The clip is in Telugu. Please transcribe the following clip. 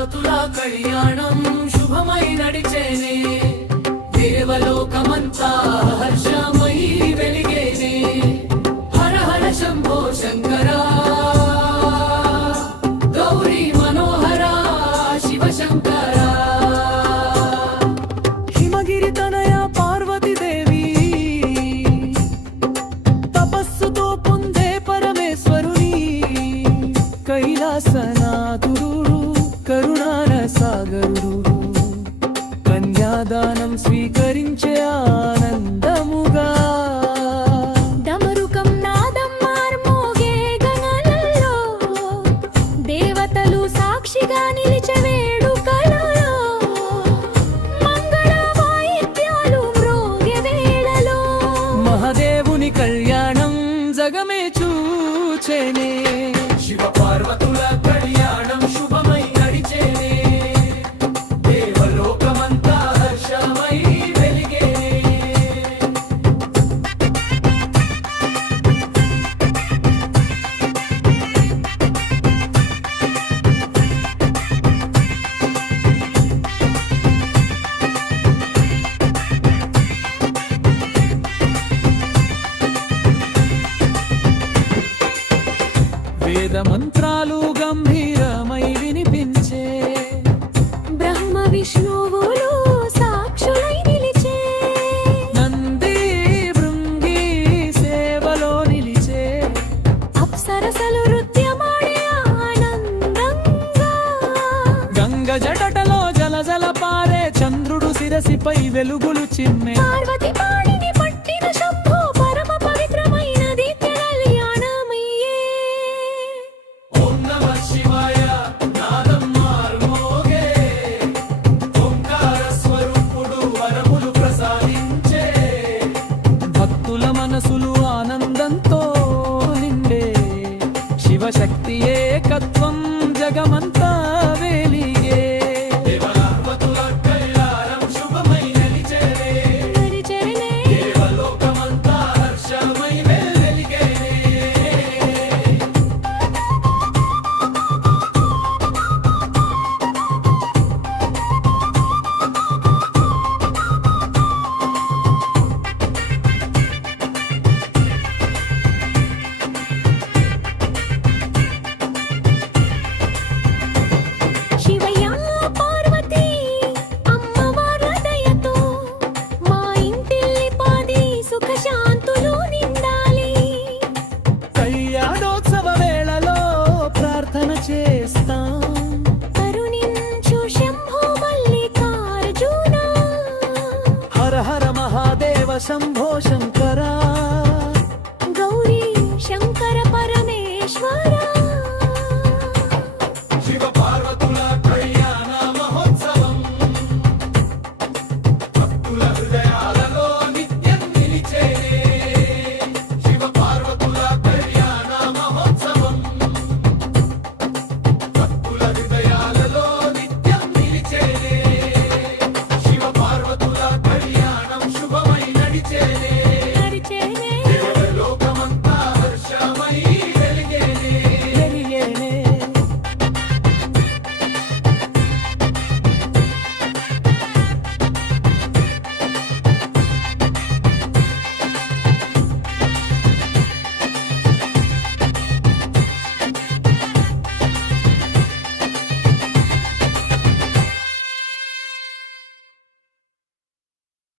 పార్వతుల కళ్యాణం శుభమై నడిచేనే దేవలోకమంతా హర్షమై వెలిగేనే హర హర శంభో శంకర గౌరీ మనోహర శివ శంకర హిమగిరి తనయ పార్వతి దేవి తపస్సుతో పొందే పరమేశ్వరుని కైలాసనాథుడు కరుణార సాగరుడు కన్యాదానం స్వీకరించే ఆనందముగా డమరుకం నాదం మార్మోగే గగనంలో దేవతలు సాక్షిగా నిలిచే వేడుకలలో మంగళ వాయిద్యాలు మ్రోగే వేళలో మహాదేవుని కళ్యాణం జగమే చూచెనే శివ పార్వతుల కళ్యాణం శుభమై నడిచేనే దేవలోకమంతా హర్షమై వెలిగేనే వేద మంత్రాలు గంభీరమై వినిపించే బ్రహ్మ విష్ణువులు సాక్షులై నిలిచే నంది భృంగి సేవలో నిలిచే అప్సరసలు నృత్యమాడే ఆనందంగా గంగ జటటలో జలజల పారే చంద్రుడు శిరసిపై వెలుగులు చిమ్మే పార్వతి పాడిని పట్టిన శంభో పరమ పవిత్రమైనది కళ్యాణమయ్యే ఓం నమః శివాయ నాదం మార్మోగే ఓంకార స్వరూపుడు వరములు ప్రసాదించే భక్తుల మనసులు ఆనందంతో నిండే శివశక్తి ఏకత్వం జగమంతా వెలిగే దేవపార్వతుల కళ్యాణం శుభమై నడిచేనే నడిచెరనే దేవలోకమంతా హర్షమై వెలిగేనే శివయ్య పార్వతి అమ్మవార్ల దయతో మా ఇంటిల్లిపాది సుఖ శాంతులు నిండాలి కళ్యాణోత్సవ వేళలో ప్రార్థన చేస్తాం కరుణించు శంభో మల్లికార్జున హర హర మహాదేవ శంభో శంకర గౌరీ శంకర పరమేశ్వర